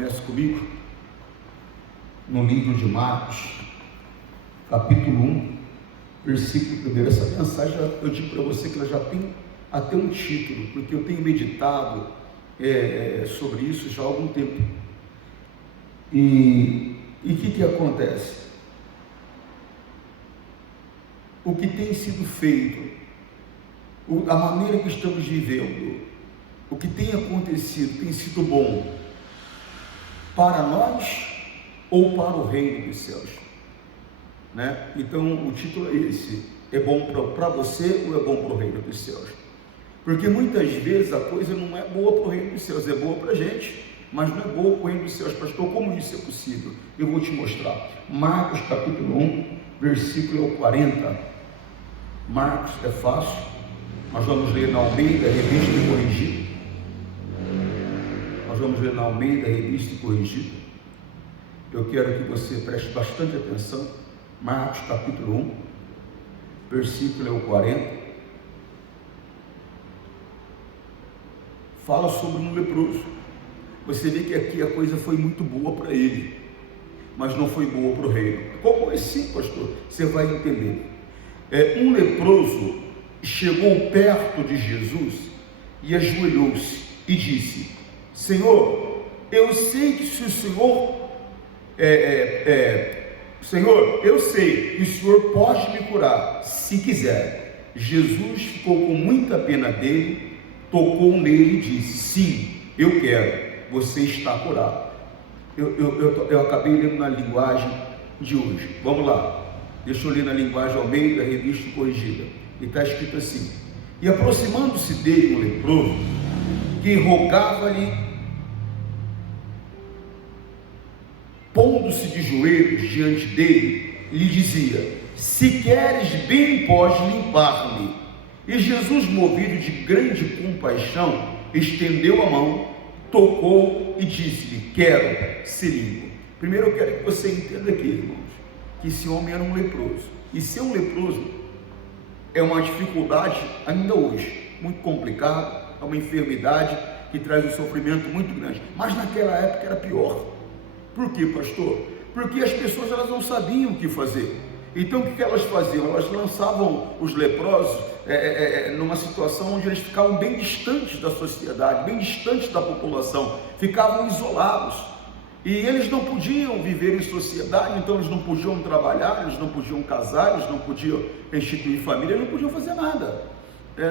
comece comigo no livro de Marcos, capítulo 1, versículo 1. Essa mensagem, eu digo para você que ela já tem até um título, porque eu tenho meditado sobre isso já há algum tempo. E o que acontece? O que tem sido feito, a maneira que estamos vivendo, o que tem acontecido, tem sido bom para nós ou para o reino dos céus, né? Então o título é esse: é bom para você ou é bom para o reino dos céus? Porque muitas vezes a coisa não é boa para o reino dos céus, é boa para a gente, mas não é boa para o reino dos céus. Pastor, como isso é possível? Eu vou te mostrar. Marcos capítulo 1, versículo 40. Marcos é fácil, nós vamos ler na Almeida, Revista e Corrigida. Nós vamos ler na Almeida, Revista e Corrigida. Eu quero que você preste bastante atenção. Marcos capítulo 1, versículo 40. Fala sobre um leproso. Você vê que aqui a coisa foi muito boa para ele, mas não foi boa para o reino. Como é assim, pastor? Você vai entender. Um leproso chegou perto de Jesus e ajoelhou-se e disse: Senhor, eu sei que se o Senhor Senhor, eu sei que o Senhor pode me curar, se quiser. Jesus ficou com muita pena dele, tocou nele e disse: sim, eu quero, você está curado. Eu acabei lendo na linguagem de hoje. Vamos lá, deixa eu ler na linguagem Almeida, Revista e Corrigida. E está escrito assim: e aproximando-se dele um leproso, que rogava-lhe, pondo-se de joelhos diante dele, lhe dizia: se queres bem, podes limpar-me. E Jesus, movido de grande compaixão, estendeu a mão, tocou e disse-lhe: quero ser limpo. Primeiro eu quero que você entenda aqui, irmãos, que esse homem era um leproso. E ser um leproso é uma dificuldade ainda hoje, muito complicado, é uma enfermidade que traz um sofrimento muito grande. Mas naquela época era pior. Por quê, pastor? Porque as pessoas elas não sabiam o que fazer. Então o que elas faziam? Elas lançavam os leprosos numa situação onde eles ficavam bem distantes da sociedade, bem distantes da população, ficavam isolados. E eles não podiam viver em sociedade, então eles não podiam trabalhar, eles não podiam casar, eles não podiam instituir família, eles não podiam fazer nada.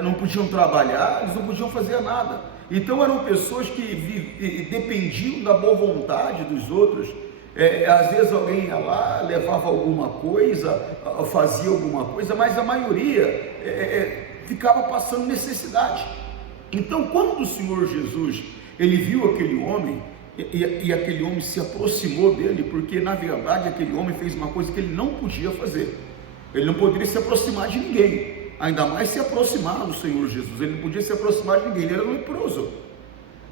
Não podiam trabalhar, eles não podiam fazer nada. Então eram pessoas que dependiam da boa vontade dos outros. Às vezes alguém ia lá, levava alguma coisa, fazia alguma coisa, mas a maioria ficava passando necessidade. Então quando o Senhor Jesus, ele viu aquele homem, e aquele homem se aproximou dele, porque na verdade aquele homem fez uma coisa que ele não podia fazer. Ele não poderia se aproximar de ninguém, ainda mais se aproximar do Senhor Jesus. Ele não podia se aproximar de ninguém, ele era um leproso.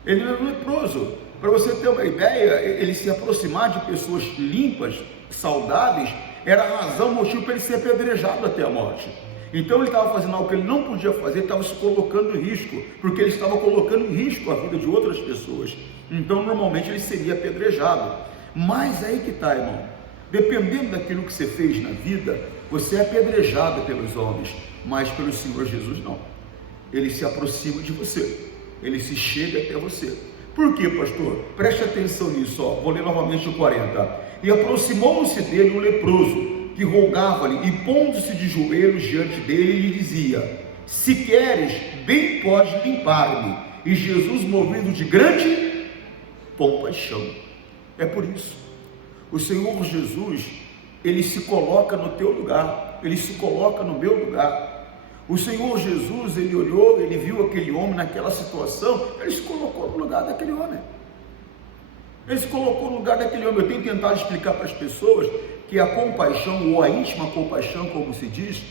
Ele era um leproso. Para você ter uma ideia, ele se aproximar de pessoas limpas, saudáveis, era a razão, motivo para ele ser apedrejado até a morte. Então ele estava fazendo algo que ele não podia fazer, estava se colocando em risco, porque ele estava colocando em risco a vida de outras pessoas. Então normalmente ele seria apedrejado. Mas aí que está, irmão, dependendo daquilo que você fez na vida, você é apedrejado pelos homens, mas pelo Senhor Jesus não. Ele se aproxima de você, ele se chega até você. Por quê, pastor? Preste atenção nisso, ó. Vou ler novamente o 40. E aproximou-se dele um leproso, que rogava-lhe, e pondo-se de joelhos diante dele, lhe dizia: se queres, bem podes limpar-me. E Jesus, movido de grande compaixão. É por isso, o Senhor Jesus, ele se coloca no teu lugar, ele se coloca no meu lugar. O Senhor Jesus, ele olhou, ele viu aquele homem naquela situação, ele se colocou no lugar daquele homem. Ele se colocou no lugar daquele homem. Eu tenho tentado explicar para as pessoas que a compaixão, ou a íntima compaixão, como se diz,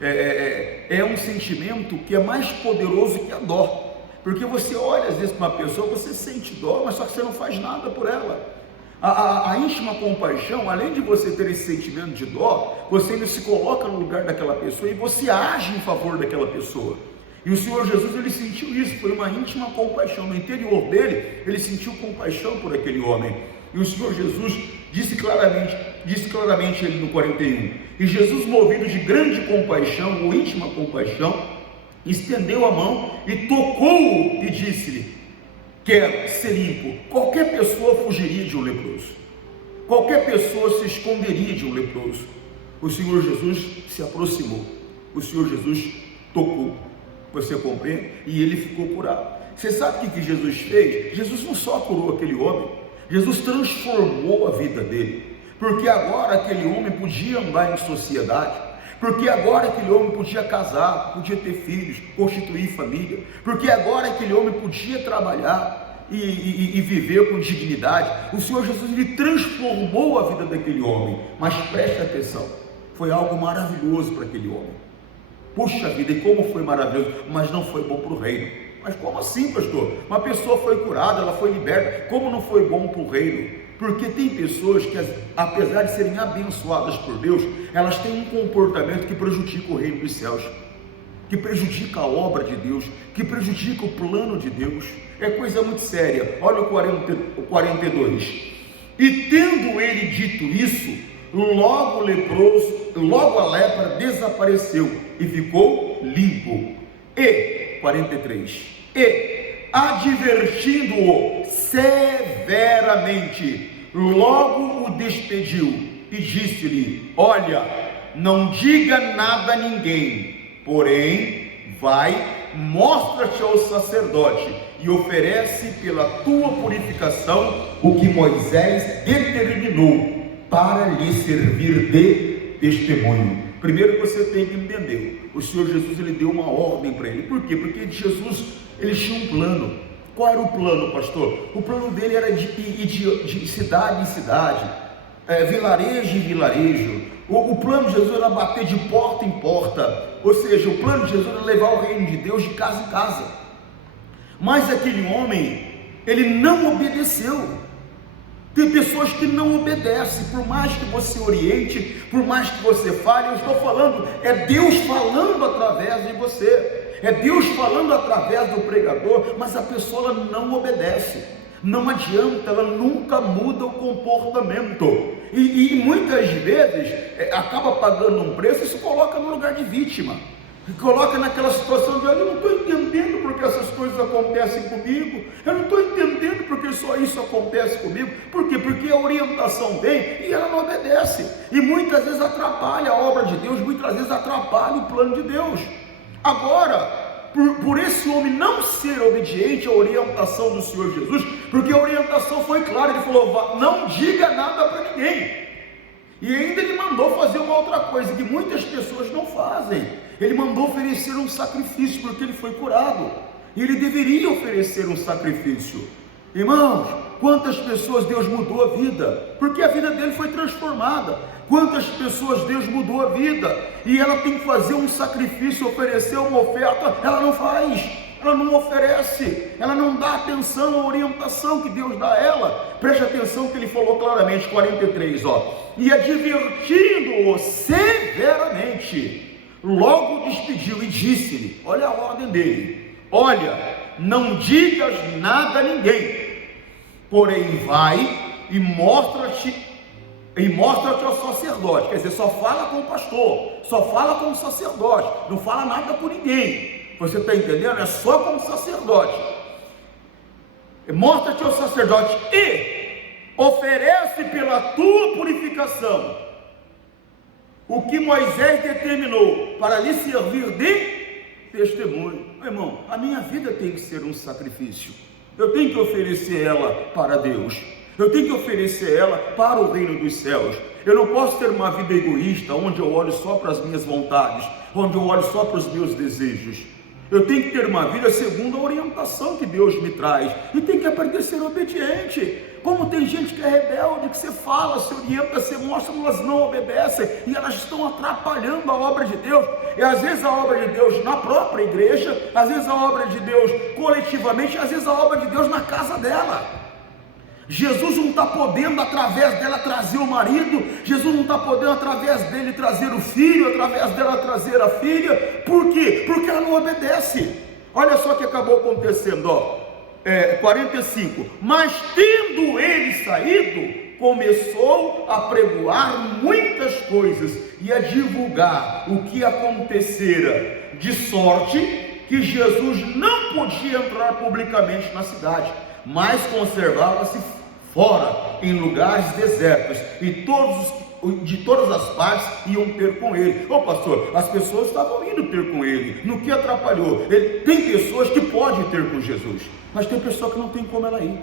é um sentimento que é mais poderoso que a dó. Porque você olha às vezes para uma pessoa, você sente dó, mas só que você não faz nada por ela. A íntima compaixão, além de você ter esse sentimento de dó, você ainda se coloca no lugar daquela pessoa e você age em favor daquela pessoa. E o Senhor Jesus, ele sentiu isso, foi uma íntima compaixão. No interior dele, ele sentiu compaixão por aquele homem. E o Senhor Jesus disse claramente ele no 41. E Jesus, movido de grande compaixão, ou íntima compaixão, estendeu a mão e tocou-o e disse-lhe: quero ser limpo. Qualquer pessoa fugiria de um leproso. Qualquer pessoa se esconderia de um leproso. O Senhor Jesus se aproximou. O Senhor Jesus tocou. Você compreende? E ele ficou curado. Você sabe o que Jesus fez? Jesus não só curou aquele homem, Jesus transformou a vida dele. Porque agora aquele homem podia andar em sociedade. Porque agora aquele homem podia casar, podia ter filhos, constituir família. Porque agora aquele homem podia trabalhar e viver com dignidade. O Senhor Jesus, ele transformou a vida daquele homem. Mas preste atenção, foi algo maravilhoso para aquele homem. Puxa vida, e como foi maravilhoso, mas não foi bom para o reino. Mas como assim, pastor? Uma pessoa foi curada, ela foi liberta, como não foi bom para o reino? Porque tem pessoas que, apesar de serem abençoadas por Deus, elas têm um comportamento que prejudica o reino dos céus, que prejudica a obra de Deus, que prejudica o plano de Deus. É coisa muito séria. Olha o 42. E tendo ele dito isso, logo a lepra desapareceu e ficou limpo. E 43. E advertindo-o severamente, logo o despediu e disse-lhe: olha, não diga nada a ninguém, porém vai, mostra-te ao sacerdote e oferece pela tua purificação o que Moisés determinou para lhe servir de testemunho. Primeiro você tem que entender, o Senhor Jesus, ele deu uma ordem para ele. Por quê? Porque Jesus, ele tinha um plano. Qual era o plano, pastor? O plano dele era de cidade em cidade, vilarejo em vilarejo. O plano de Jesus era bater de porta em porta. Ou seja, o plano de Jesus era levar o reino de Deus de casa em casa. Mas aquele homem, ele não obedeceu. Tem pessoas que não obedecem, por mais que você oriente, por mais que você fale. Eu estou falando, é Deus falando através de você, é Deus falando através do pregador, mas a pessoa ela não obedece. Não adianta, ela nunca muda o comportamento, e muitas vezes acaba pagando um preço e se coloca no lugar de vítima. Coloca naquela situação de: eu não estou entendendo porque essas coisas acontecem comigo, eu não estou entendendo porque só isso acontece comigo. Por quê? Porque a orientação vem e ela não obedece, e muitas vezes atrapalha a obra de Deus, muitas vezes atrapalha o plano de Deus. Agora, por esse homem não ser obediente à orientação do Senhor Jesus, porque a orientação foi clara, ele falou: não diga nada para ninguém. E ainda ele mandou fazer uma outra coisa que muitas pessoas não fazem. Ele mandou oferecer um sacrifício, porque ele foi curado, e ele deveria oferecer um sacrifício. Irmãos, quantas pessoas Deus mudou a vida, porque a vida dele foi transformada. Quantas pessoas Deus mudou a vida, e ela tem que fazer um sacrifício, oferecer uma oferta, ela não faz, ela não oferece, ela não dá atenção à orientação que Deus dá a ela. Preste atenção que ele falou claramente, 43, e advertindo-o severamente, logo despediu e disse-lhe, olha a ordem dele: olha, não digas nada a ninguém, porém vai e mostra-te ao sacerdote. Quer dizer, só fala com o pastor, só fala com o sacerdote, não fala nada com ninguém. Você está entendendo? É só com o sacerdote. Mostra-te ao sacerdote e oferece pela tua purificação o que Moisés determinou para lhe servir de testemunho. Meu irmão, a minha vida tem que ser um sacrifício. Eu tenho que oferecer ela para Deus, eu tenho que oferecer ela para o reino dos céus. Eu não posso ter uma vida egoísta, onde eu olho só para as minhas vontades, onde eu olho só para os meus desejos. Eu tenho que ter uma vida segundo a orientação que Deus me traz, e tenho que aprender a ser obediente. Como tem gente que é rebelde, que você fala, você orienta, você mostra, mas elas não obedecem, e elas estão atrapalhando a obra de Deus. E às vezes a obra de Deus na própria igreja, às vezes a obra de Deus coletivamente, às vezes a obra de Deus na casa dela. Jesus não está podendo através dela trazer o marido, Jesus não está podendo através dele trazer o filho, através dela trazer a filha. Por quê? Porque ela não obedece. Olha só o que acabou acontecendo, 45, mas tendo ele saído, começou a pregoar muitas coisas e a divulgar o que acontecera, de sorte que Jesus não podia entrar publicamente na cidade, mas conservava-se fora, em lugares desertos, e de todas as partes iam ter com ele. Pastor, as pessoas estavam indo ter com ele, no que atrapalhou? Tem pessoas que podem ter com Jesus, mas tem pessoa que não tem como ela ir.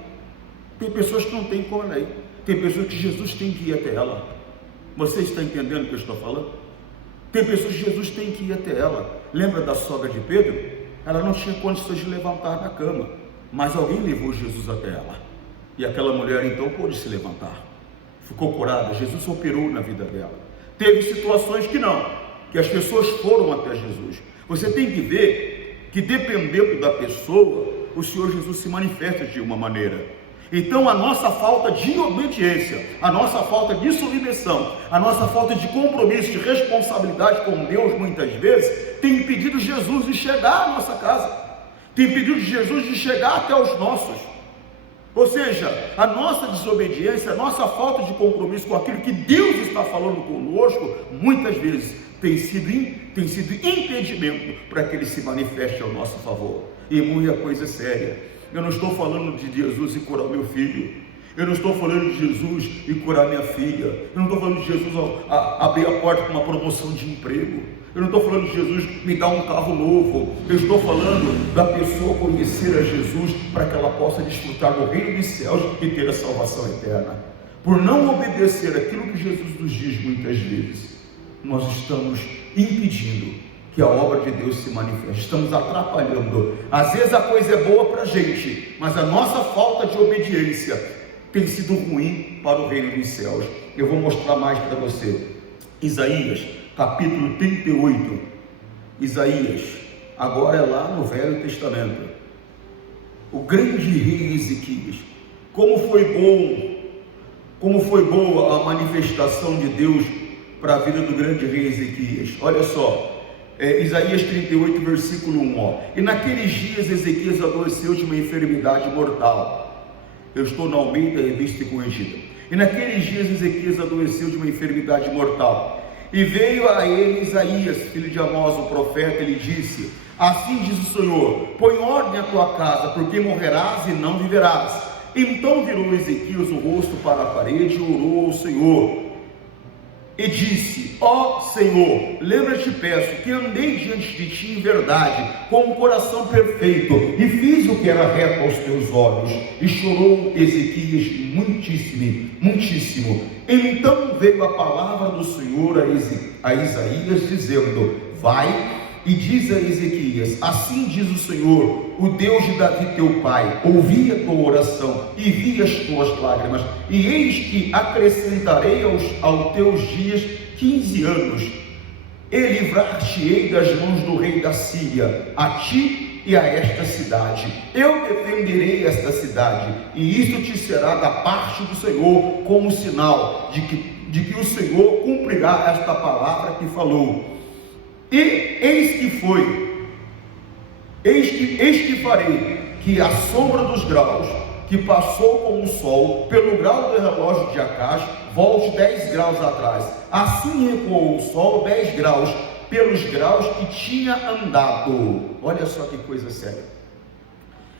Tem pessoas que não tem como ela ir. Tem pessoas que Jesus tem que ir até ela. Você está entendendo o que eu estou falando? Tem pessoas que Jesus tem que ir até ela. Lembra da sogra de Pedro? Ela não tinha condições de levantar da cama, mas alguém levou Jesus até ela, e aquela mulher então pôde se levantar, ficou curada. Jesus operou na vida dela. Teve situações que não, que as pessoas foram até Jesus. Você tem que ver que dependendo da pessoa, o Senhor Jesus se manifesta de uma maneira. Então a nossa falta de obediência, a nossa falta de submissão, a nossa falta de compromisso, de responsabilidade com Deus, muitas vezes, tem impedido Jesus de chegar à nossa casa, tem impedido Jesus de chegar até os nossos. Ou seja, a nossa desobediência, a nossa falta de compromisso com aquilo que Deus está falando conosco, muitas vezes tem sido impedimento para que Ele se manifeste ao nosso favor. E muita coisa séria. Eu não estou falando de Jesus e curar meu filho, eu não estou falando de Jesus e curar minha filha, eu não estou falando de Jesus abrir a porta para uma promoção de emprego, eu não estou falando de Jesus me dar um carro novo. Eu estou falando da pessoa conhecer a Jesus para que ela possa desfrutar do reino dos céus e ter a salvação eterna. Por não obedecer aquilo que Jesus nos diz muitas vezes, nós estamos impedindo que a obra de Deus se manifeste, estamos atrapalhando. Às vezes a coisa é boa para a gente, mas a nossa falta de obediência tem sido ruim para o reino dos céus. Eu vou mostrar mais para você. Isaías, capítulo 38. Isaías, agora é lá no Velho Testamento. O grande rei Ezequias. Como foi boa a manifestação de Deus para a vida do grande rei Ezequias. Olha só, Isaías 38, versículo 1, E naqueles dias Ezequias adoeceu de uma enfermidade mortal. Eu estou na Almeida, Revista e Corrigida. E naqueles dias Ezequias adoeceu de uma enfermidade mortal. E veio a ele Isaías, filho de Amós, o profeta, e lhe disse: assim diz o Senhor, põe ordem à tua casa, porque morrerás e não viverás. Então virou Ezequias o rosto para a parede e orou ao Senhor. E disse: ó Senhor, lembra-te, peço, que andei diante de ti em verdade, com um coração perfeito, e fiz o que era reto aos teus olhos. E chorou Ezequias muitíssimo. Então veio a palavra do Senhor a Isaías, dizendo: vai e diz a Ezequias: assim diz o Senhor, o Deus de Davi teu pai, ouvi a tua oração e vi as tuas lágrimas, e eis que acrescentarei aos teus dias 15 anos, e livrar-te-ei das mãos do rei da Síria, a ti e a esta cidade. Eu defenderei esta cidade, e isto te será da parte do Senhor, como sinal de que o Senhor cumprirá esta palavra que falou. E eis que farei que a sombra dos graus que passou com o sol pelo grau do relógio de Acás volte 10 graus atrás. Assim recuou o sol 10 graus pelos graus que tinha andado. Olha só que coisa séria.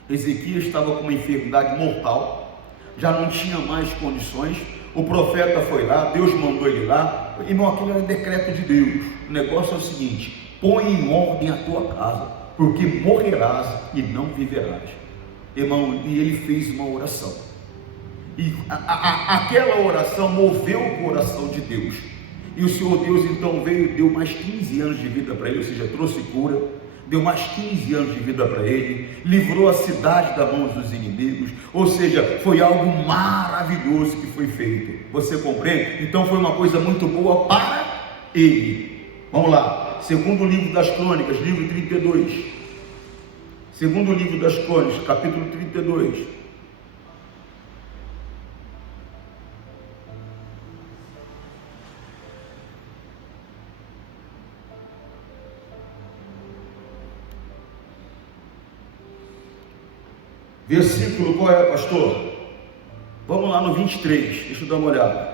Ezequias estava com uma enfermidade mortal, já não tinha mais condições. O profeta foi lá, Deus mandou ele lá. Irmão, aquilo era decreto de Deus. O negócio é o seguinte: põe em ordem a tua casa, porque morrerás e não viverás. Irmão, e ele fez uma oração, e aquela oração moveu o coração de Deus, e o Senhor Deus então veio e deu mais 15 anos de vida para ele, ou seja, trouxe cura, deu mais 15 anos de vida para ele, livrou a cidade da mão dos inimigos, ou seja, foi algo maravilhoso que foi feito. Você compreende? Então foi uma coisa muito boa para ele. Vamos lá, segundo livro das Crônicas, livro 32. Segundo livro das Crônicas, capítulo 32. Versículo qual é, pastor? Vamos lá no 23, deixa eu dar uma olhada.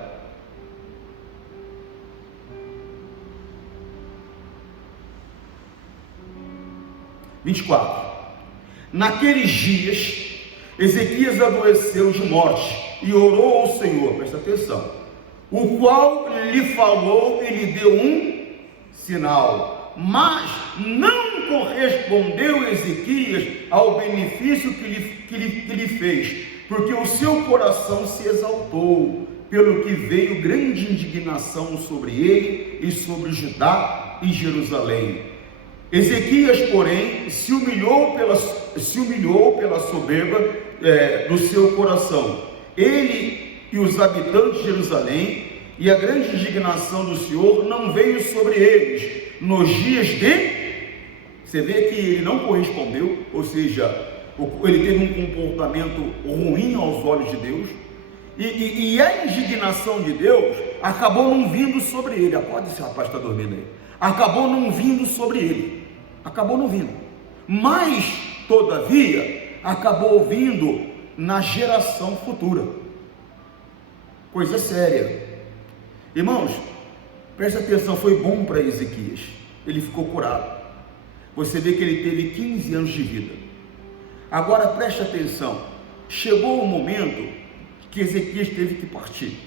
Naqueles dias, Ezequias adoeceu de morte e orou ao Senhor, presta atenção, o qual lhe falou e lhe deu um sinal, mas não correspondeu Ezequias ao benefício que lhe fez, porque o seu coração se exaltou, pelo que veio grande indignação sobre ele e sobre Judá e Jerusalém. Ezequias, porém, se humilhou pela soberba do seu coração, ele e os habitantes de Jerusalém, e a grande indignação do Senhor não veio sobre eles nos dias você vê que ele não correspondeu, ou seja, ele teve um comportamento ruim aos olhos de Deus, e a indignação de Deus acabou não vindo sobre ele. Acorde, esse rapaz está dormindo aí. Acabou não vindo sobre ele, mas todavia acabou vindo na geração futura. Coisa séria, irmãos, presta atenção. Foi bom para Ezequias, ele ficou curado. Você vê que ele teve 15 anos de vida. Agora preste atenção, chegou o momento que Ezequias teve que partir,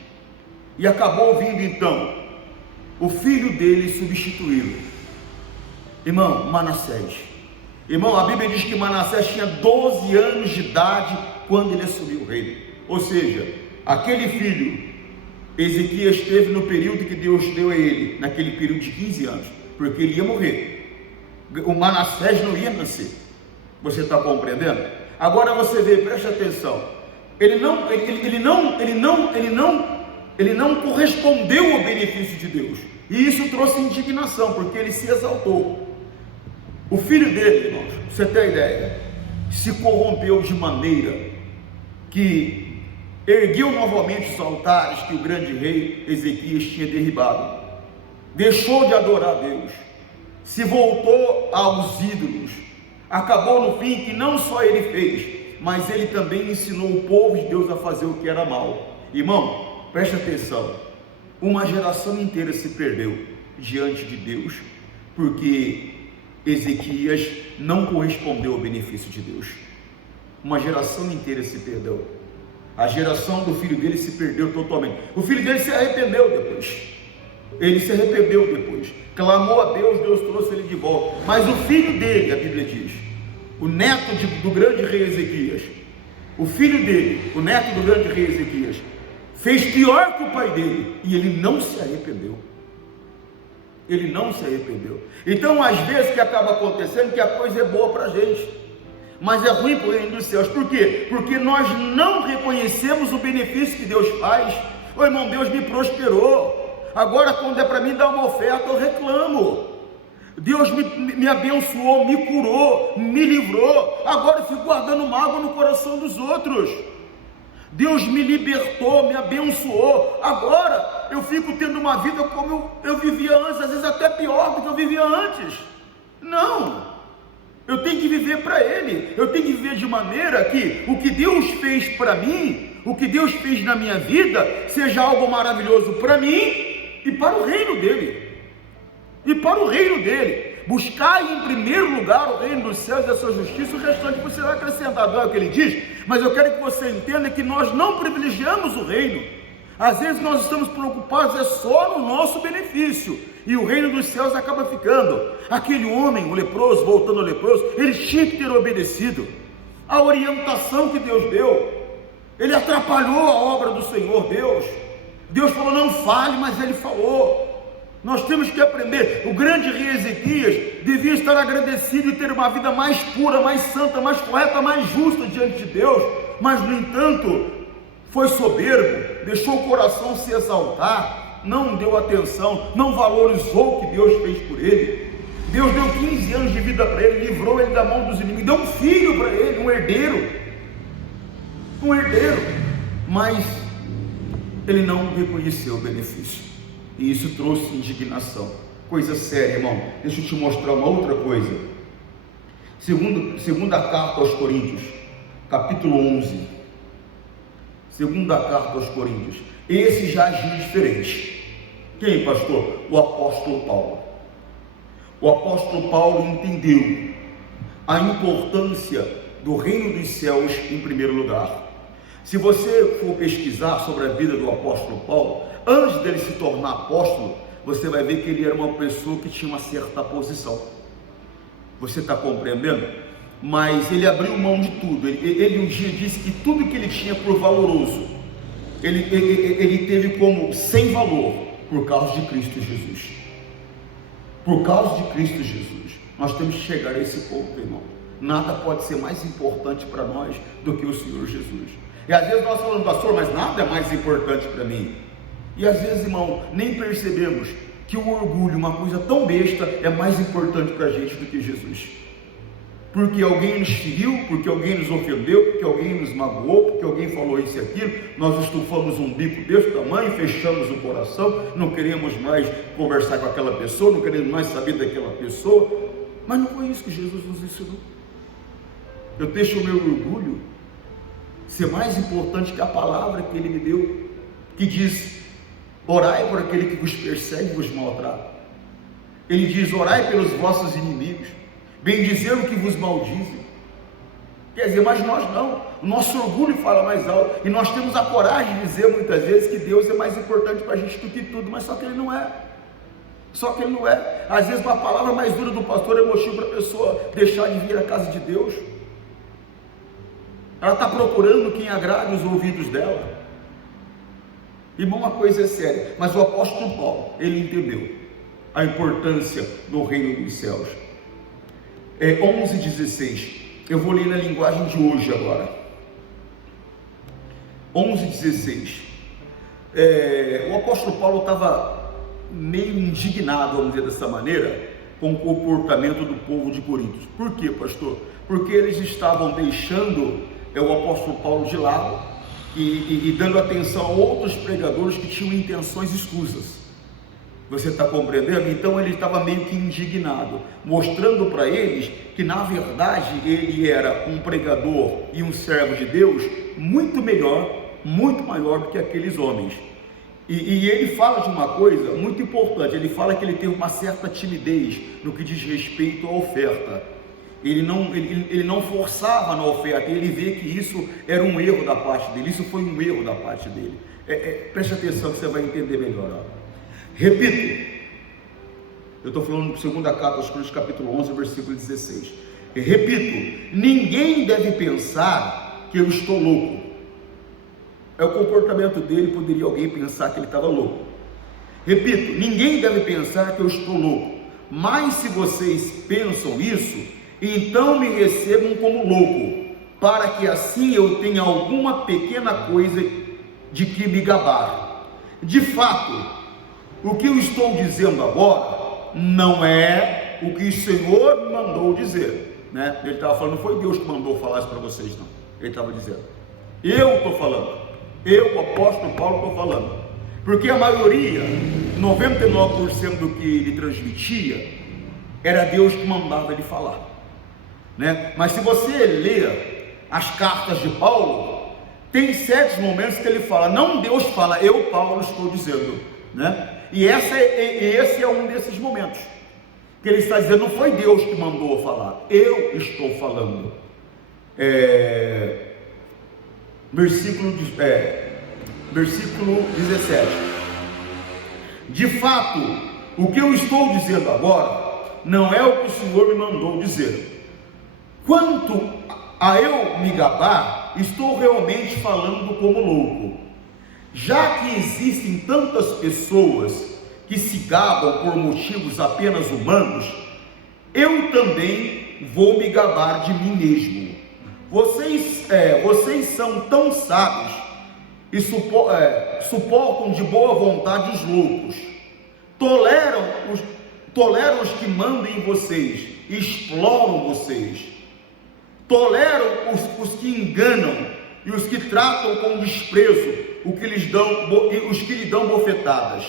e acabou vindo então o filho dele substituí-lo, irmão, Manassés. Irmão, a Bíblia diz que Manassés tinha 12 anos de idade quando ele assumiu o reino, ou seja, aquele filho Ezequias teve no período que Deus deu a ele, naquele período de 15 anos, porque ele ia morrer. O Manassés não ia nascer. Você está compreendendo? Agora você vê, preste atenção. Ele não correspondeu ao benefício de Deus. E isso trouxe indignação, porque ele se exaltou. O filho dele, irmãos, você tem ideia, se corrompeu de maneira que ergueu novamente os altares que o grande rei Ezequias tinha derribado. Deixou de adorar a Deus, se voltou aos ídolos. Acabou no fim que não só ele fez, mas ele também ensinou o povo de Deus a fazer o que era mal. Irmão, preste atenção, uma geração inteira se perdeu diante de Deus, porque Ezequias não correspondeu ao benefício de Deus. Uma geração inteira se perdeu. A geração do filho dele se perdeu totalmente. O filho dele se arrependeu depois. Ele se arrependeu depois, clamou a Deus, Deus trouxe ele de volta. Mas o filho dele, a Bíblia diz, o neto do grande rei Ezequias, o filho dele, o neto do grande rei Ezequias, fez pior que o pai dele, e ele não se arrependeu. Ele não se arrependeu. Então, às vezes, que acaba acontecendo que a coisa é boa para a gente, mas é ruim para o reino dos céus. Por quê? Porque nós não reconhecemos o benefício que Deus faz. Ô irmão, Deus me prosperou. Agora, quando é para mim dar uma oferta, eu reclamo. Deus me abençoou, me curou, me livrou. Agora eu fico guardando mágoa no coração dos outros. Deus me libertou, me abençoou. Agora eu fico tendo uma vida como eu vivia antes, às vezes até pior do que eu vivia antes. Não, eu tenho que viver para Ele. Eu tenho que viver de maneira que o que Deus fez para mim, o que Deus fez na minha vida, seja algo maravilhoso para mim e para o reino dele. Buscai em primeiro lugar o reino dos céus e a sua justiça, o restante você será acrescentado. É o que ele diz. Mas eu quero que você entenda que nós não privilegiamos o reino. Às vezes nós estamos preocupados só no nosso benefício, e o reino dos céus acaba ficando. Aquele homem, o leproso, voltando ao leproso, ele tinha que ter obedecido a orientação que Deus deu. Ele atrapalhou a obra do Senhor Deus. Deus falou, não fale, mas ele falou. Nós temos que aprender. O grande rei Ezequias devia estar agradecido e ter uma vida mais pura, mais santa, mais correta, mais justa diante de Deus, mas no entanto foi soberbo, deixou o coração se exaltar, não deu atenção, não valorizou o que Deus fez por ele. Deus deu 15 anos de vida para ele, livrou ele da mão dos inimigos, deu um filho para ele, um herdeiro, mas ele não reconheceu o benefício. E isso trouxe indignação. Coisa séria, irmão. Deixa eu te mostrar uma outra coisa. Segunda carta aos Coríntios, capítulo 11, segunda carta aos Coríntios. Esse já agiu diferente. Quem, pastor? O apóstolo Paulo. O apóstolo Paulo entendeu a importância do reino dos céus em primeiro lugar. Se você for pesquisar sobre a vida do apóstolo Paulo, antes dele se tornar apóstolo, você vai ver que ele era uma pessoa que tinha uma certa posição. Você está compreendendo? Mas ele abriu mão de tudo. Ele um dia disse que tudo que ele tinha por valoroso, ele teve como sem valor, por causa de Cristo Jesus. Por causa de Cristo Jesus. Nós temos que chegar a esse ponto, irmão. Nada pode ser mais importante para nós do que o Senhor Jesus. E às vezes nós falamos, pastor, mas nada é mais importante para mim. E às vezes, irmão, nem percebemos que o orgulho, uma coisa tão besta, é mais importante para a gente do que Jesus. Porque alguém nos feriu, porque alguém nos ofendeu, porque alguém nos magoou, porque alguém falou isso e aquilo, nós estufamos um bico desse tamanho, fechamos o coração, não queremos mais conversar com aquela pessoa, não queremos mais saber daquela pessoa. Mas não foi isso que Jesus nos ensinou. Eu deixo o meu orgulho ser mais importante que a palavra que Ele me deu, que diz: orai por aquele que vos persegue e vos maltrata. Ele diz: orai pelos vossos inimigos, bendizer o que vos maldizem. Quer dizer, mas nós não, o nosso orgulho fala mais alto, e nós temos a coragem de dizer muitas vezes que Deus é mais importante para a gente do que tudo, mas só que Ele não é. Só que Ele não é. Às vezes uma palavra mais dura do pastor é motivo para a pessoa deixar de vir à casa de Deus. Ela está procurando quem agrade os ouvidos dela. Irmão, uma coisa é séria, mas o apóstolo Paulo, ele entendeu a importância do reino dos céus. 11:16, eu vou ler na linguagem de hoje agora. 11:16, o apóstolo Paulo estava meio indignado, vamos dizer dessa maneira, com o comportamento do povo de Corinto. Por quê, pastor? Porque eles estavam deixando o apóstolo Paulo de lado e dando atenção a outros pregadores que tinham intenções escusas. Você está compreendendo? Então ele estava meio que indignado, mostrando para eles que na verdade ele era um pregador e um servo de Deus muito melhor, muito maior do que aqueles homens. E ele fala de uma coisa muito importante. Ele fala que ele tem uma certa timidez no que diz respeito à oferta. Ele não forçava na oferta, ele vê que isso era um erro da parte dele, isso foi um erro da parte dele. Preste atenção que você vai entender melhor. Repito, eu estou falando de 2ª carta aos Coríntios, capítulo 11, versículo 16. Repito, ninguém deve pensar que eu estou louco. É o comportamento dele, poderia alguém pensar que ele estava louco. Repito, ninguém deve pensar que eu estou louco, mas se vocês pensam isso, então me recebam como louco, para que assim eu tenha alguma pequena coisa de que me gabar. De fato, o que eu estou dizendo agora não é o que o Senhor me mandou dizer, né? Ele estava falando, não foi Deus que mandou falar isso para vocês, não. Ele estava dizendo, eu estou falando, eu, o apóstolo Paulo, estou falando, porque a maioria, 99% do que ele transmitia, era Deus que mandava ele falar. Né? Mas se você ler as cartas de Paulo, tem certos momentos que ele fala, não Deus fala, eu, Paulo, estou dizendo, né? E esse é um desses momentos que ele está dizendo, não foi Deus que mandou falar, eu estou falando. Versículo 17, de fato, o que eu estou dizendo agora não é o que o Senhor me mandou dizer. Quanto a eu me gabar, estou realmente falando como louco, já que existem tantas pessoas que se gabam por motivos apenas humanos, eu também vou me gabar de mim mesmo. Vocês são tão sábios e suportam de boa vontade os loucos, toleram os que mandam em vocês, exploram vocês, toleram os que enganam e os que tratam com desprezo os que lhe dão bofetadas.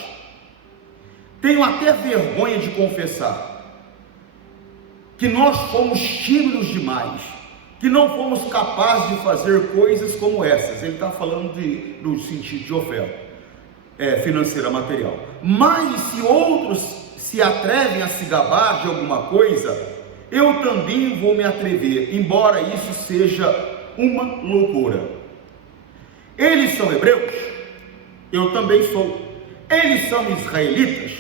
Tenho até vergonha de confessar que nós fomos tímidos demais, que não fomos capazes de fazer coisas como essas. Ele está falando no sentido de oferta financeira, material. Mas se outros se atrevem a se gabar de alguma coisa, eu também vou me atrever, embora isso seja uma loucura. Eles são hebreus? Eu também sou. Eles são israelitas?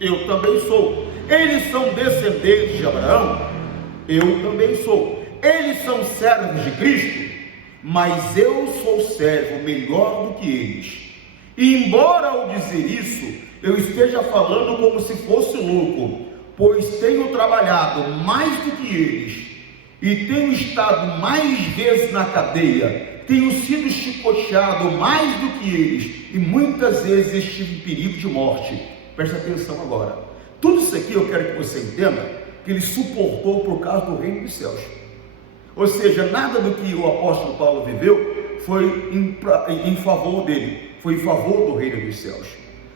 Eu também sou. Eles são descendentes de Abraão? Eu também sou. Eles são servos de Cristo? Mas eu sou servo melhor do que eles. E embora ao dizer isso, eu esteja falando como se fosse louco, pois tenho trabalhado mais do que eles, e tenho estado mais vezes na cadeia, tenho sido chicoteado mais do que eles, e muitas vezes estive em perigo de morte. Preste atenção agora. Tudo isso aqui eu quero que você entenda, que ele suportou por causa do reino dos céus. Ou seja, nada do que o apóstolo Paulo viveu foi em favor dele, foi em favor do reino dos céus.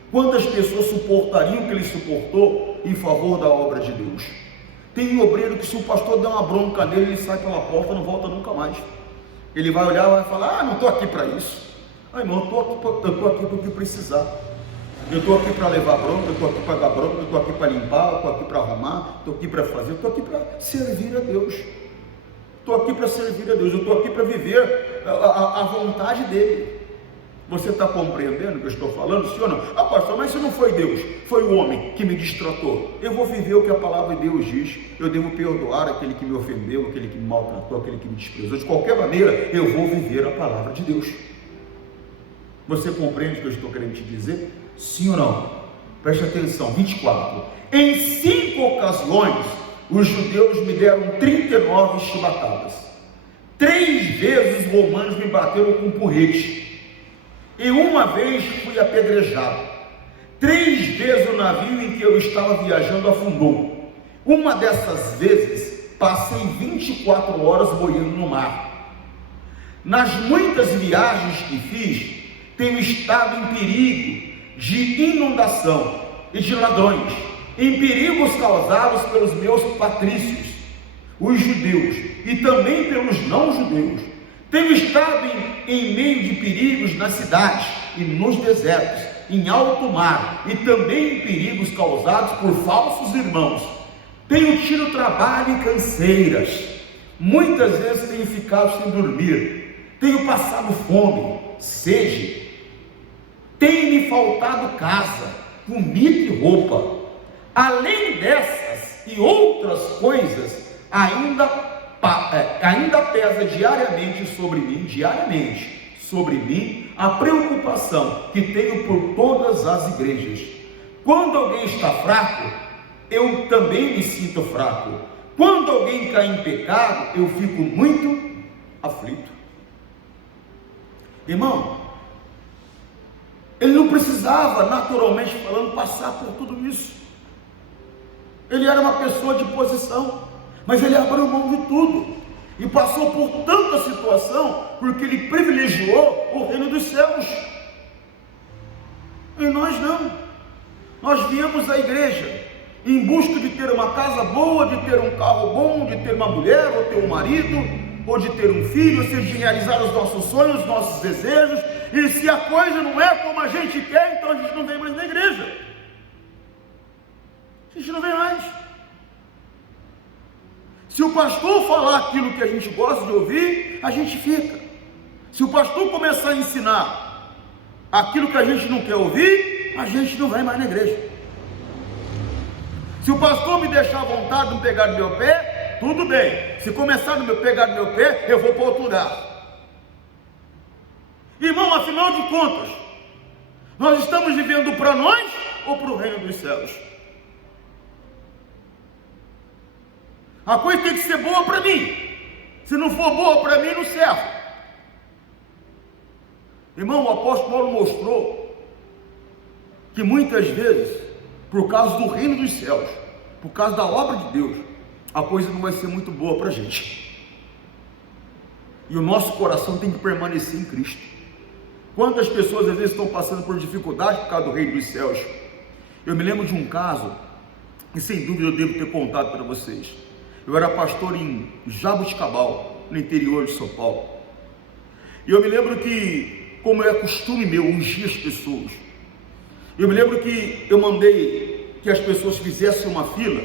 Quantas pessoas suportariam o que ele suportou em favor da obra de Deus? Tem um obreiro que, se o pastor der uma bronca nele, ele sai pela porta e não volta nunca mais. Ele vai olhar e vai falar: não estou aqui para isso. Irmão, eu estou aqui para o que precisar. Eu estou aqui para levar bronca, eu estou aqui para dar bronca, eu estou aqui para limpar, eu estou aqui para arrumar, estou aqui para fazer, eu estou aqui para servir a Deus. Estou aqui para servir a Deus, eu estou aqui para viver a vontade dele. Você está compreendendo o que eu estou falando, sim ou não? Ah, pastor, mas isso não foi Deus, foi o homem que me destratou. Eu vou viver o que a palavra de Deus diz. Eu devo perdoar aquele que me ofendeu, aquele que me maltratou, aquele que me desprezou. De qualquer maneira, eu vou viver a palavra de Deus. Você compreende o que eu estou querendo te dizer? Sim ou não? Preste atenção, 24. Em 5 ocasiões, os judeus me deram 39 chibatadas. 3 vezes os romanos me bateram com porrete. E uma vez fui apedrejado. 3 vezes o navio em que eu estava viajando afundou. Uma dessas vezes passei 24 horas boiando no mar. Nas muitas viagens que fiz, tenho estado em perigo de inundação e de ladrões, em perigos causados pelos meus patrícios, os judeus, e também pelos não judeus. Tenho estado em meio de perigos nas cidades e nos desertos, em alto mar, e também em perigos causados por falsos irmãos. Tenho tido trabalho e canseiras, muitas vezes tenho ficado sem dormir, tenho passado fome, sede, tem me faltado casa, comida e roupa. Além dessas e outras coisas, ainda pesa diariamente sobre mim, a preocupação que tenho por todas as igrejas. Quando alguém está fraco, eu também me sinto fraco. Quando alguém cai em pecado, eu fico muito aflito. Irmão, ele não precisava, naturalmente falando, passar por tudo isso. Ele era uma pessoa de posição, mas ele abriu mão de tudo e passou por tanta situação porque ele privilegiou o reino dos céus. E nós não. Nós viemos à igreja em busca de ter uma casa boa, de ter um carro bom, de ter uma mulher, ou ter um marido, ou de ter um filho, ou seja, de realizar os nossos sonhos, os nossos desejos. E se a coisa não é como a gente quer, então a gente não vem mais na igreja. A gente não vem mais. Se o pastor falar aquilo que a gente gosta de ouvir, a gente fica. Se o pastor começar a ensinar aquilo que a gente não quer ouvir, a gente não vai mais na igreja. Se o pastor me deixar à vontade de não pegar no meu pé, tudo bem. Se começar a pegar no meu pé, eu vou para outro lugar. Irmão, afinal de contas, nós estamos vivendo para nós ou para o reino dos céus? A coisa tem que ser boa para mim. Se não for boa para mim, não serve. Irmão, o apóstolo Paulo mostrou que muitas vezes, por causa do reino dos céus, por causa da obra de Deus, a coisa não vai ser muito boa para a gente. E o nosso coração tem que permanecer em Cristo. Quantas pessoas às vezes estão passando por dificuldade por causa do reino dos céus? Eu me lembro de um caso, e sem dúvida eu devo ter contado para vocês. Eu era pastor em Jaboticabal, no interior de São Paulo. E eu me lembro que, como é costume meu, ungir as pessoas. Eu me lembro que eu mandei que as pessoas fizessem uma fila,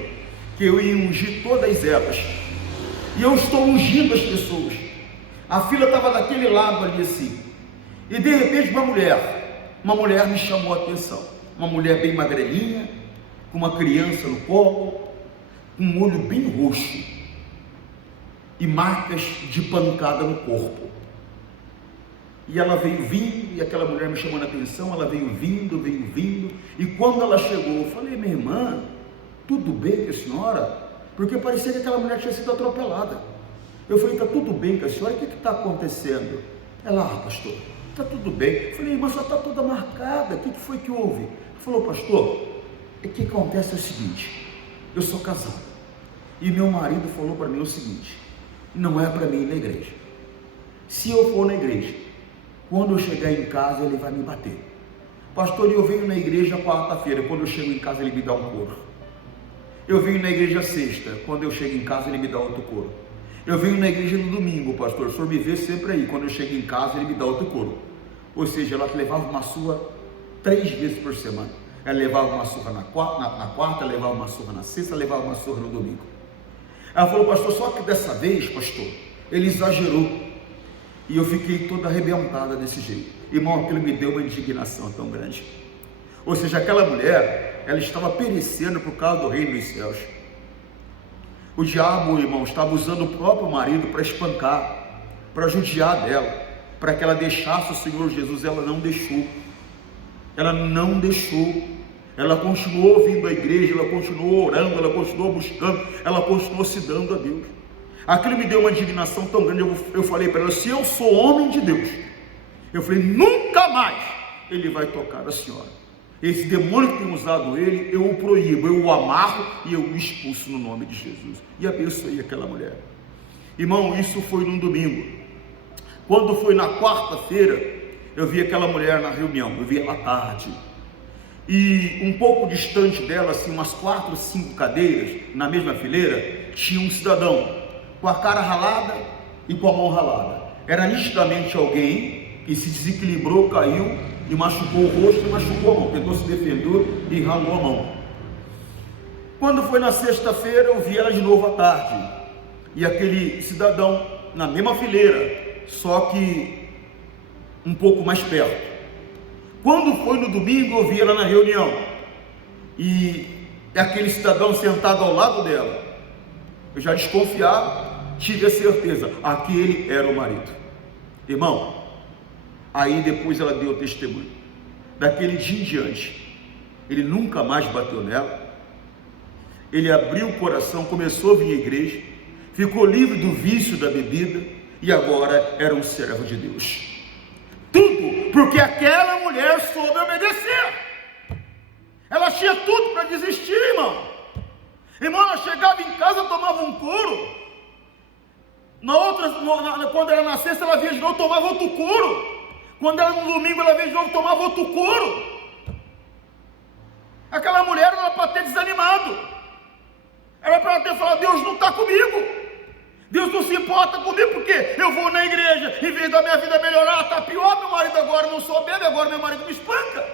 que eu ia ungir todas elas. E eu estou ungindo as pessoas. A fila estava daquele lado ali assim. E de repente uma mulher me chamou a atenção. Uma mulher bem magrelinha, com uma criança no colo, com um olho bem roxo e marcas de pancada no corpo. E ela veio vindo, e aquela mulher me chamou a atenção, ela veio vindo, e quando ela chegou, eu falei: minha irmã, tudo bem com a senhora? Porque parecia que aquela mulher tinha sido atropelada. Eu falei: está tudo bem com a senhora? O que está acontecendo? Ela: pastor, está tudo bem. Eu falei: mas só está toda marcada, o que foi que houve? Ela falou: pastor, o que acontece é o seguinte, eu sou casado, e meu marido falou para mim o seguinte: não é para mim ir na igreja. Se eu for na igreja, quando eu chegar em casa ele vai me bater. Pastor, eu venho na igreja quarta-feira, quando eu chego em casa ele me dá um couro. Eu venho na igreja sexta, quando eu chego em casa ele me dá outro couro. Eu venho na igreja no domingo, pastor, o senhor me vê sempre aí, quando eu chego em casa ele me dá outro couro. Ou seja, ela levava uma surra 3 vezes por semana. Ela levava uma surra na quarta, levava uma surra na sexta, levava uma surra no domingo. Ela falou: pastor, só que dessa vez, pastor, ele exagerou. E eu fiquei toda arrebentada desse jeito. Irmão, aquilo me deu uma indignação tão grande. Ou seja, aquela mulher, ela estava perecendo por causa do reino dos céus. O diabo, irmão, estava usando o próprio marido para espancar, para judiar dela, para que ela deixasse o Senhor Jesus. Ela não deixou. Ela não deixou. Ela continuou vindo à igreja, ela continuou orando, ela continuou buscando, ela continuou se dando a Deus. Aquilo me deu uma indignação tão grande. Eu falei para ela: se eu sou homem de Deus, eu falei, nunca mais ele vai tocar a senhora. Esse demônio que tem usado ele, eu o proíbo, eu o amarro e eu o expulso no nome de Jesus. E abençoei aquela mulher. Irmão, isso foi num domingo. Quando foi na quarta-feira, eu vi aquela mulher na reunião, eu vi ela à tarde. E um pouco distante dela, assim, umas 4 ou 5 cadeiras, na mesma fileira, tinha um cidadão com a cara ralada e com a mão ralada. Era nitidamente alguém que se desequilibrou, caiu e machucou o rosto e machucou a mão, tentou se defender e ralou a mão. Quando foi na sexta-feira, eu vi ela de novo à tarde, e aquele cidadão na mesma fileira, só que um pouco mais perto. Quando foi no domingo, eu vi ela na reunião, e aquele cidadão sentado ao lado dela. Eu já desconfiava, tive a certeza, aquele era o marido. Irmão, aí depois ela deu testemunho. Daquele dia em diante, ele nunca mais bateu nela. Ele abriu o coração, começou a vir à igreja, ficou livre do vício da bebida e agora era um servo de Deus. Tudo porque aquela mulher soube obedecer. Ela tinha tudo para desistir, irmão. Irmão, ela chegava em casa, tomava um couro. Quando era na sexta, ela via de novo, tomava outro couro. Quando era no domingo, ela via de novo, tomava outro couro. Aquela mulher era para ter desanimado. Era para ter falado: Deus não está comigo. Deus não se importa comigo, porque eu vou na igreja, em vez da minha vida melhorar, está pior. Meu marido agora não sou bebe, agora meu marido me espanca.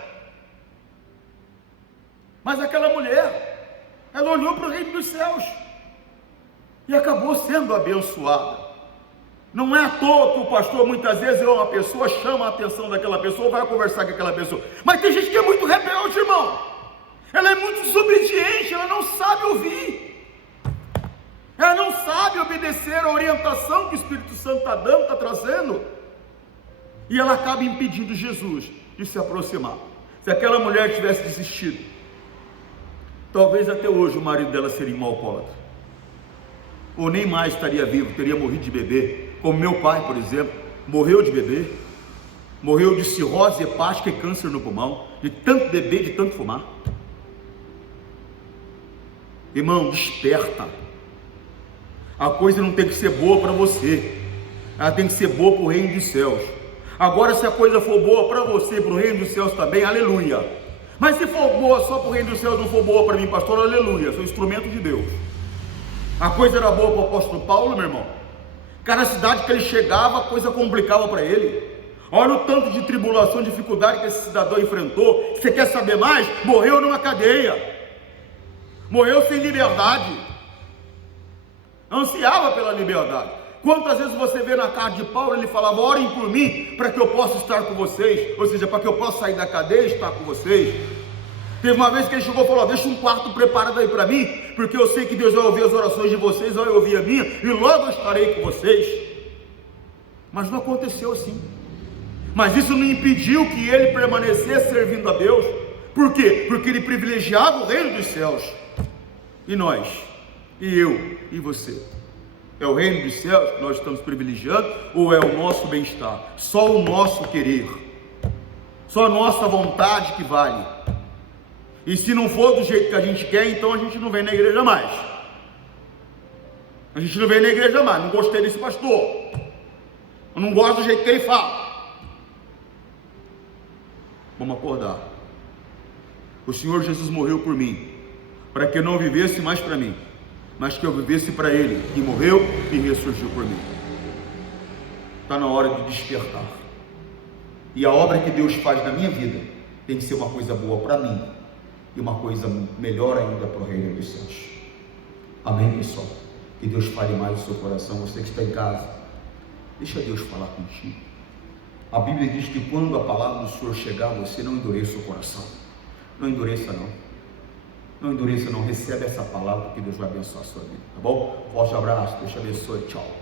Mas aquela mulher, ela olhou para o reino dos céus e acabou sendo abençoada. Não é à toa que o pastor muitas vezes uma pessoa, chama a atenção daquela pessoa, vai conversar com aquela pessoa. Mas tem gente que é muito rebelde, irmão. Ela é muito desobediente, ela não sabe ouvir. Ela não sabe obedecer a orientação que o Espírito Santo está dando, está trazendo. E ela acaba impedindo Jesus de se aproximar. Se aquela mulher tivesse desistido, talvez até hoje o marido dela seria um alcoólatra. Ou nem mais estaria vivo, teria morrido de beber. Como meu pai, por exemplo, morreu de beber. Morreu de cirrose hepática e câncer no pulmão, de tanto beber, de tanto fumar. Irmão, desperta. A coisa não tem que ser boa para você, ela tem que ser boa para o reino dos céus. Agora, se a coisa for boa para você, para o reino dos céus também, aleluia. Mas se for boa só para o reino dos céus, não for boa para mim, pastor, aleluia, sou instrumento de Deus. A coisa era boa para o apóstolo Paulo, meu irmão. Cada cidade que ele chegava, a coisa complicava para ele. Olha o tanto de tribulação, dificuldade que esse cidadão enfrentou. Você quer saber mais? Morreu numa cadeia, morreu sem liberdade, ansiava pela liberdade. Quantas vezes você vê na carta de Paulo, ele falava: orem por mim, para que eu possa estar com vocês, ou seja, para que eu possa sair da cadeia e estar com vocês. Teve uma vez que ele chegou e falou: deixa um quarto preparado aí para mim, porque eu sei que Deus vai ouvir as orações de vocês, vai ouvir a minha, e logo eu estarei com vocês. Mas não aconteceu assim. Mas isso não impediu que ele permanecesse servindo a Deus. Por quê? Porque ele privilegiava o reino dos céus. E nós? E eu? E você? É o reino dos céus que nós estamos privilegiando, ou é o nosso bem-estar? Só o nosso querer, só a nossa vontade que vale. E se não for do jeito que a gente quer, então a gente não vem na igreja mais. A gente não vem na igreja mais. Não gostei desse pastor, eu não gosto do jeito que ele fala. Vamos acordar. O Senhor Jesus morreu por mim, para que eu não vivesse mais para mim, mas que eu vivesse para Ele, que morreu e ressurgiu por mim. Está na hora de despertar. E a obra que Deus faz na minha vida tem que ser uma coisa boa para mim e uma coisa melhor ainda para o reino dos céus. Amém, pessoal? Que Deus fale mais no seu coração. Você que está em casa, deixa Deus falar contigo. A Bíblia diz que quando a palavra do Senhor chegar, você não endureça o coração. Não endureça não. Não endureça não. Recebe essa palavra, porque Deus vai abençoar a sua vida. Tá bom? Forte abraço. Deus te abençoe. Tchau.